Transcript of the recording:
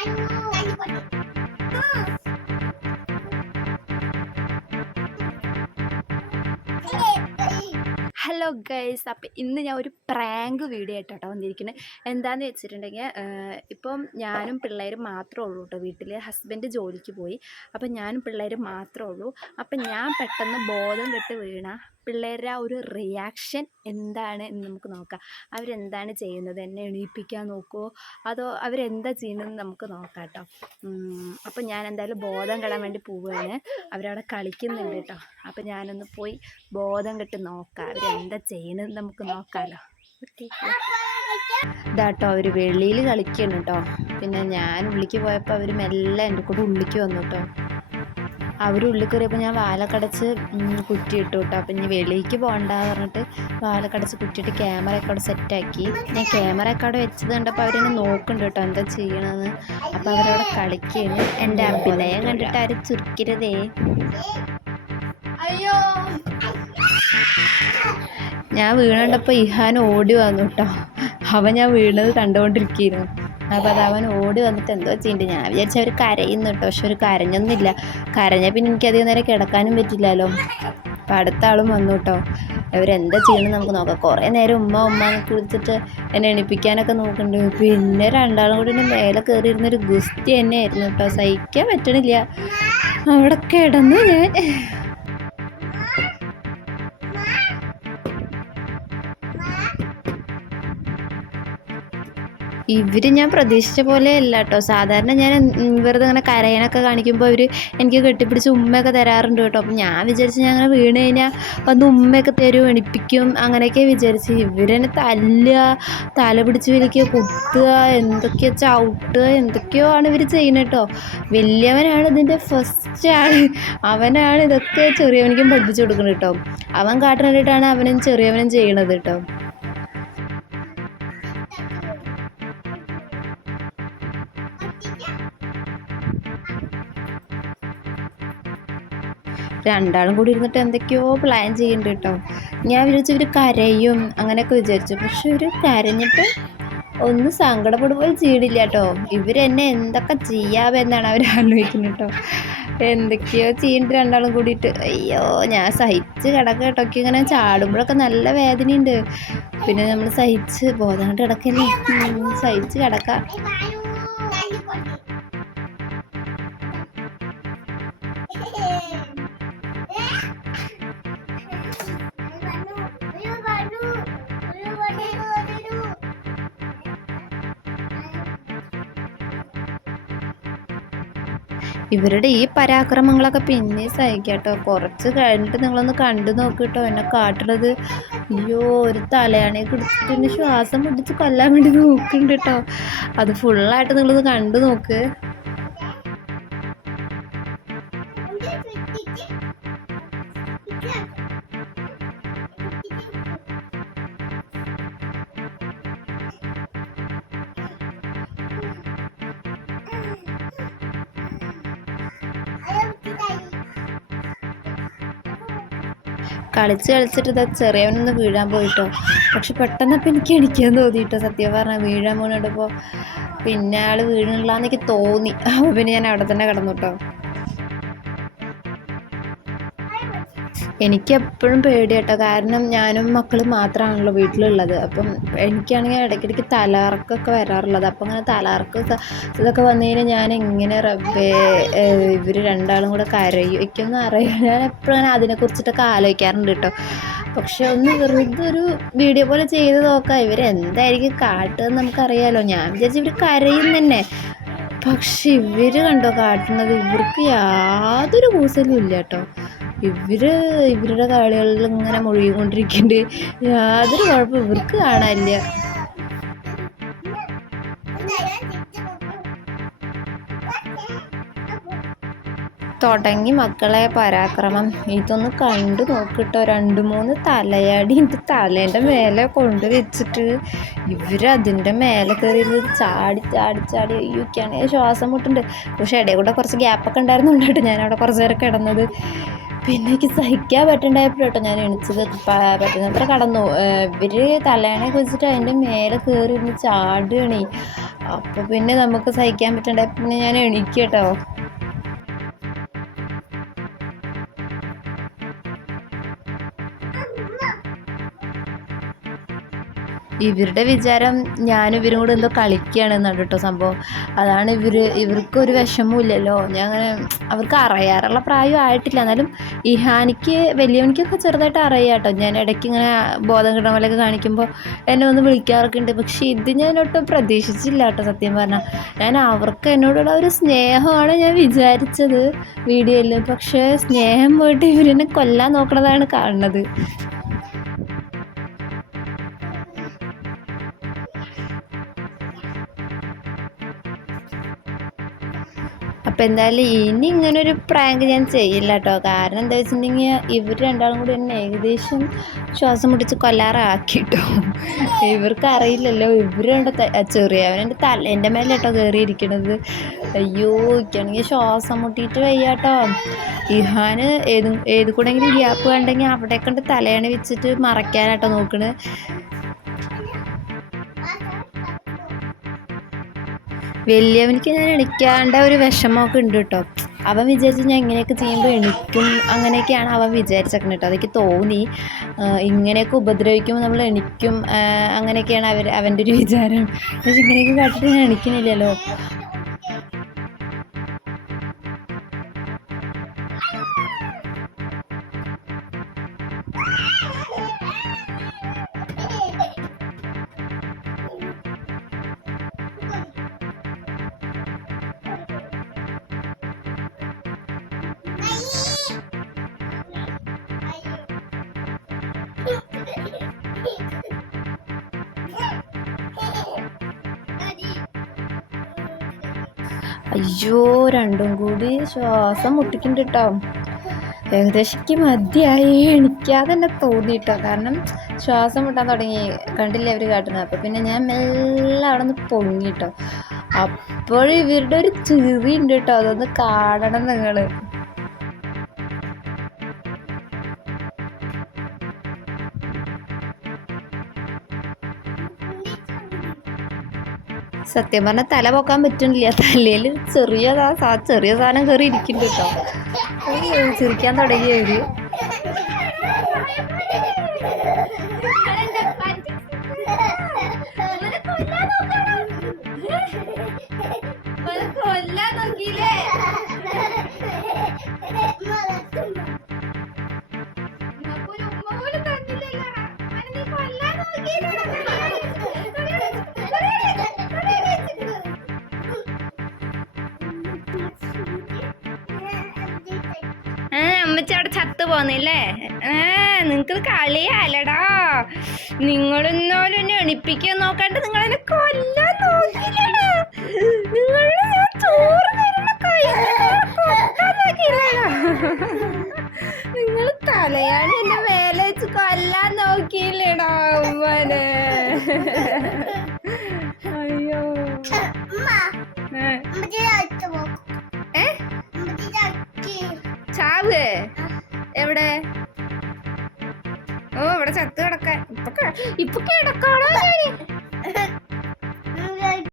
Hello guys, അപ്പം ഇന്ന് ഞാൻ ഒരു പ്രാങ്ക് വീഡിയോ ആയിട്ടോ വന്നിരിക്കുന്നത്. എന്താണെന്ന് വെച്ചിട്ടുണ്ടെങ്കിൽ ഇപ്പം ഞാനും പിള്ളേരും മാത്രമേ ഉള്ളൂ കേട്ടോ വീട്ടിൽ. ഹസ്ബൻഡ് ജോലിക്ക് പോയി. അപ്പം ഞാനും പിള്ളേരും മാത്രമേ ഉള്ളൂ. അപ്പം ഞാൻ പെട്ടെന്ന് ബോധം കെട്ട് വീണ പിള്ളേരുടെ ആ ഒരു റിയാക്ഷൻ എന്താണ് എന്ന് നമുക്ക് നോക്കാം. അവരെന്താണ് ചെയ്യുന്നത്? എന്നെ എണീപ്പിക്കാൻ നോക്കുമോ അതോ അവരെന്താ ചെയ്യുന്നതെന്ന് നമുക്ക് നോക്കാം കേട്ടോ. അപ്പം ഞാൻ എന്തായാലും ബോധം കെടാൻ വേണ്ടി പോവുകയാണ്. അവരവിടെ കളിക്കുന്നുണ്ട് കേട്ടോ. അപ്പം ഞാനൊന്ന് പോയി ബോധം കെട്ട് നോക്കാം അവരെന്താ ചെയ്യുന്നത് നമുക്ക് നോക്കാമല്ലോ. ഓക്കെ, ഇതാട്ടോ അവർ വെളിയിൽ കളിക്കണം കേട്ടോ. പിന്നെ ഞാൻ ഉള്ളിലേക്ക് പോയപ്പോൾ അവർ മെല്ലെ എൻ്റെ കൂടെ ഉള്ളിലേക്ക് വന്നു കേട്ടോ. അവർ ഉള്ളിൽ കയറിയപ്പോൾ ഞാൻ വാലക്കടച്ച് കുറ്റിയിട്ടു കേട്ടോ. അപ്പം ഇനി വെളിയിലേക്ക് പോകണ്ട പറഞ്ഞിട്ട് വാലക്കടച്ച് കുറ്റിയിട്ട് ക്യാമറയൊക്കെ അവിടെ സെറ്റാക്കി. ഞാൻ ക്യാമറയൊക്കെ അവിടെ വെച്ചത് കണ്ടപ്പോൾ അവരെന്നെ നോക്കുന്നുണ്ട് കേട്ടോ എന്താ ചെയ്യണമെന്ന്. അപ്പോൾ അവരവിടെ കളിക്കുകയാണ്. എൻ്റെ അഭിനയം കണ്ടിട്ട് ആരും ചുരുക്കരുതേ. അയ്യോ, ഞാൻ വീണുണ്ടപ്പോൾ ഇഹാൻ ഓടി വന്നു കേട്ടോ. അവൻ ഞാൻ വീണത് കണ്ടുകൊണ്ടിരിക്കുന്നു. അപ്പോൾ അത് അവൻ ഓടി വന്നിട്ട് എന്തോ ചെയ്യുന്നുണ്ട്. ഞാൻ വിചാരിച്ച അവർ കരയുന്നു കേട്ടോ. പക്ഷെ അവർ കരഞ്ഞൊന്നുമില്ല. കരഞ്ഞാൽ പിന്നെ എനിക്കധികം നേരം കിടക്കാനും പറ്റില്ലല്ലോ. അപ്പം അടുത്ത ആളും വന്നു കേട്ടോ. അവരെന്താ ചെയ്യണമെന്ന് നമുക്ക് നോക്കാം. കുറേ നേരം ഉമ്മ എന്നൊക്കെ വിളിച്ചിട്ട് എന്നെ എണിപ്പിക്കാനൊക്കെ നോക്കുന്നുണ്ട്. പിന്നെ രണ്ടാളും കൂടി എൻ്റെ മേലെ കയറിയിരുന്നൊരു ഗുസ്തി തന്നെയായിരുന്നു കേട്ടോ. സഹിക്കാൻ പറ്റണില്ല. അവിടെ കിടന്നു ഞാൻ. ഇവർ ഞാൻ പ്രതീക്ഷിച്ച പോലെ അല്ല കേട്ടോ. സാധാരണ ഞാൻ വെറുതെ ഇങ്ങനെ കരയണൊക്കെ കാണിക്കുമ്പോൾ അവർ എനിക്ക് കെട്ടിപ്പിടിച്ച് ഉമ്മയൊക്കെ തരാറുണ്ട് കേട്ടോ. അപ്പം ഞാൻ വിചാരിച്ച് ഞാൻ അങ്ങനെ വീണ് കഴിഞ്ഞാൽ വന്ന് ഉമ്മയൊക്കെ തരും, എണിപ്പിക്കും, അങ്ങനെയൊക്കെ വിചാരിച്ച്. ഇവരെന്നെ തല്ലുക, തല പിടിച്ച് വലിക്കുക, കുത്തുക, എന്തൊക്കെയോ ചവിട്ടുക, എന്തൊക്കെയോ ആണ് ഇവർ ചെയ്യുന്നത് കേട്ടോ. വലിയവനാണ് ഇതിൻ്റെ ഫസ്റ്റ് ആൾ. അവനാണ് ഇതൊക്കെ ചെറിയവനിക്കും പഠിപ്പിച്ചു കൊടുക്കുന്നത് കേട്ടോ. അവൻ കാട്ടുന്നിട്ടാണ് അവനും ചെറിയവനും ചെയ്യണത് കേട്ടോ. രണ്ടാളും കൂടി ഇരുന്നിട്ട് എന്തൊക്കെയോ പ്ലാൻ ചെയ്യുന്നുണ്ട് കേട്ടോ. ഞാൻ വിചാരിച്ചു ഇവർ കരയും അങ്ങനെയൊക്കെ വിചാരിച്ചു. പക്ഷെ ഇവർ കരഞ്ഞിട്ട് ഒന്നും സങ്കടപ്പെടുമ്പോൾ ചെയ്യണില്ല കേട്ടോ. ഇവരെന്നെ എന്തൊക്കെ ചെയ്യാമെന്നാണ് അവർ ആലോചിക്കുന്നത് കേട്ടോ. എന്തൊക്കെയോ ചെയ്യുന്നുണ്ട് രണ്ടാളും കൂടിയിട്ട്. അയ്യോ, ഞാൻ സഹിച്ച് കിടക്കുക കേട്ടോ. ഇങ്ങനെ ചാടുമ്പോഴൊക്കെ നല്ല വേദനയുണ്ട്. പിന്നെ നമ്മൾ സഹിച്ച് ബോധം കൊണ്ട് കിടക്കല്ലേ, സഹിച്ച് കിടക്കാം. ഇവരുടെ ഈ പരാക്രമങ്ങളൊക്കെ പിന്നെ സഹിക്കാം കേട്ടോ. കുറച്ച് കഴിഞ്ഞിട്ട് നിങ്ങളൊന്ന് കണ്ടു നോക്ക് കേട്ടോ എന്നെ കാട്ടുന്നത്. അയ്യോ, ഒരു തലയാണെ കുടിച്ചിട്ട് എന്നെ ശ്വാസം പിടിച്ച് കൊല്ലാൻ വേണ്ടി നോക്കുന്നുണ്ട് കേട്ടോ. അത് ഫുള്ളായിട്ട് നിങ്ങളൊന്ന് കണ്ടു നോക്ക്. കളിച്ചിട്ട് ഇതാ ചെറിയവനൊന്ന് വീഴാൻ പോയിട്ടോ. പക്ഷെ പെട്ടെന്നപ്പോൾ എനിക്ക് എണിക്കാൻ തോന്നിയിട്ടോ. സത്യം പറഞ്ഞാൽ വീഴാൻ പോകണിട്ടപ്പോൾ പിന്നെ ആൾ വീണില്ലാന്ന് എനിക്ക് തോന്നി. അപ്പോൾ പിന്നെ ഞാൻ അവിടെ തന്നെ കിടന്നു കേട്ടോ. എനിക്കെപ്പോഴും പേടി കേട്ടോ. കാരണം ഞാനും മക്കളും മാത്രമാണല്ലോ വീട്ടിലുള്ളത്. അപ്പം എനിക്കാണെങ്കിൽ ഇടയ്ക്കിടയ്ക്ക് തലകറക്കമൊക്കെ വരാറുള്ളത്. അപ്പം അങ്ങനെ തലകറക്കം ഇതൊക്കെ വന്നു കഴിഞ്ഞാൽ ഞാൻ എങ്ങനെ റബ്ബേ ഇവർ രണ്ടാളും കൂടെ കരയും. എനിക്കൊന്നും അറിയില്ല. ഞാൻ എപ്പോഴും അങ്ങനെ അതിനെക്കുറിച്ചിട്ടൊക്കെ ആലോചിക്കാറുണ്ട് കേട്ടോ. പക്ഷെ ഒന്ന് വെറുതെ ഒരു വീഡിയോ പോലെ ചെയ്ത് നോക്കാം. ഇവരെന്തായിരിക്കും കാട്ടുകയെന്ന് നമുക്കറിയാമല്ലോ. ഞാൻ വിചാരിച്ചു ഇവർ കരയും തന്നെ. പക്ഷെ ഇവർ കണ്ടോ കാട്ടുന്നത്. ഇവർക്ക് യാതൊരു കൂസലും ഇല്ല കേട്ടോ. ഇവരുടെ കളികളിൽ ഇങ്ങനെ മുഴുകിക്കൊണ്ടിരിക്കുന്നുണ്ട്. യാതൊരു കുഴപ്പം ഇവർക്ക് കാണാനില്ല. തുടങ്ങി മക്കളെ പരാക്രമം. ഇതൊന്ന് കണ്ടു നോക്കിട്ടോ. 2-3 തലയാടി എൻ്റെ തലേൻ്റെ മേലെ കൊണ്ടുവച്ചിട്ട് ഇവരതിൻ്റെ മേലെ കയറിയിരുന്നത് ചാടി ചാടി ചാടി അയ്യൊക്കെയാണ് ശ്വാസം മുട്ടുണ്ട്. പക്ഷെ ഇടയിൽ കൂടെ കുറച്ച് ഗ്യാപ്പൊക്കെ ഉണ്ടായിരുന്നുണ്ട് കേട്ടോ. ഞാനവിടെ കുറച്ച് നേരം കിടന്നത്. പിന്നെ എനിക്ക് സഹിക്കാൻ പറ്റണ്ടായപ്പോഴട്ടോ ഞാൻ എണിച്ചത്. പറ്റുന്നത്ര കടന്നു. ഇവർ തലേണയൊക്കെ വെച്ചിട്ട് അതിൻ്റെ മേലെ കയറി ഇരുന്ന് ചാടുകയാണ്. അപ്പോൾ പിന്നെ നമുക്ക് സഹിക്കാൻ പറ്റണ്ടായപ്പോൾ പിന്നെ ഞാൻ എണീക്കട്ടോ. ഇവരുടെ വിചാരം ഞാനും ഇവരും കൂടെ എന്തോ കളിക്കുകയാണെന്നാണ് കേട്ടോ സംഭവം. അതാണ് ഇവർക്കൊരു വിഷമമില്ലല്ലോ. ഞാൻ അങ്ങനെ അവർക്ക് അറിയാറുള്ള പ്രായം ആയിട്ടില്ല. എന്നാലും ഇഹാനിക്ക് വലിയവനിക്കൊക്കെ ചെറുതായിട്ട് അറിയാം കേട്ടോ. ഞാൻ ഇടയ്ക്ക് ഇങ്ങനെ ബോധം കിട്ടണ പോലെയൊക്കെ കാണിക്കുമ്പോൾ എന്നെ ഒന്ന് വിളിക്കാറൊക്കെ ഉണ്ട്. പക്ഷേ ഇത് ഞാൻ ഒട്ടും പ്രതീക്ഷിച്ചില്ല കേട്ടോ സത്യം പറഞ്ഞാൽ. ഞാൻ അവർക്ക് എന്നോടുള്ള ഒരു സ്നേഹമാണ് ഞാൻ വിചാരിച്ചത് വീഡിയോയിൽ. പക്ഷേ സ്നേഹം പോയിട്ട് ഇവരെന്നെ കൊല്ലാൻ നോക്കണതാണ് കാണുന്നത്. അപ്പോൾ എന്തായാലും ഇനി ഇങ്ങനൊരു പ്രാങ്ക് ഞാൻ ചെയ്യില്ല കേട്ടോ. കാരണം എന്താ വെച്ചിട്ടുണ്ടെങ്കിൽ ഇവർ രണ്ടാളും കൂടി എന്നെ ഏകദേശം ശ്വാസം മുട്ടിച്ച് കൊല്ലാറാക്കിട്ടോ. ഇവർക്ക് അറിയില്ലല്ലോ ഇവരുണ്ട് ചെറിയവൻ എൻ്റെ തലേൻ്റെ മേലെ കേട്ടോ കയറിയിരിക്കണത്. അയ്യോ എനിക്കാണെങ്കിൽ ശ്വാസം മുട്ടിയിട്ട് വയ്യ കേട്ടോ. ഇഹാന് ഏത് കൂടെങ്കിലും ഗ്യാപ്പ് കണ്ടെങ്കിൽ അവിടെ കണ്ട് തലയണ വെച്ചിട്ട് മറയ്ക്കാനാട്ടോ നോക്കണ്. വലിയവനിക്ക് ഞാൻ എണിക്കാണ്ട ഒരു വിഷമമൊക്കെ ഉണ്ട് കേട്ടോ. അവൻ വിചാരിച്ച് ഞാൻ ഇങ്ങനെയൊക്കെ ചെയ്യുമ്പോൾ എണിക്കും, അങ്ങനെയൊക്കെയാണ് അവൻ വിചാരിച്ചേക്കണം കേട്ടോ. അതൊക്കെ തോന്നി ഇങ്ങനെയൊക്കെ ഉപദ്രവിക്കുമ്പോൾ നമ്മൾ എണിക്കും, അങ്ങനെയൊക്കെയാണ് അവൻ്റെ ഒരു വിചാരം. പക്ഷെ ഇങ്ങനെയൊക്കെ കാട്ടിട്ട് ഞാൻ എണിക്കുന്നില്ലല്ലോ. അയ്യോ രണ്ടും കൂടി ശ്വാസം മുട്ടിക്കുന്നുണ്ട് കേട്ടോ. ഏകദേശം എനിക്ക് മതിയായി, എണിക്കാതെ തന്നെ തോന്നി കേട്ടോ. കാരണം ശ്വാസം മുട്ടാൻ തുടങ്ങി, കണ്ടില്ലേ അവർ കാട്ടുന്നത്. അപ്പോൾ പിന്നെ ഞാൻ മെല്ലെ അവിടെ നിന്ന് പൊങ്ങി കേട്ടോ. അപ്പോൾ ഇവരുടെ ഒരു ചിറി ഉണ്ട് കേട്ടോ, അതൊന്ന് കാണണം നിങ്ങൾ. സത്യം പറഞ്ഞാൽ തല പോക്കാൻ പറ്റുന്നില്ല. തലയിൽ ചെറിയ സാധനം കയറി ഇരിക്കുന്നുണ്ട് കേട്ടോ. ചിരിക്കാൻ തുടങ്ങിയവര്. അമ്മച്ചി അവിടെ ചത്തു പോന്നില്ലേ? നിങ്ങൾക്കത് കളിയാലടാ. നിങ്ങളെന്നാലും എന്നെ എണിപ്പിക്കാൻ നോക്കാണ്ട് നിങ്ങൾ എന്നെ കൊല്ലാൻ നോക്കിയില്ലടാ. നിങ്ങൾ തലയാണ് എന്റെ മേലെ വെച്ച് കൊല്ലാൻ നോക്കിയില്ലടാ ഉമ്മനെ. അയ്യോ ചാവ് എവിടെ? ഓ ഇവിടെ ചത്ത് കിടക്കാൻ ഇപ്പൊ കിടക്കാണോ?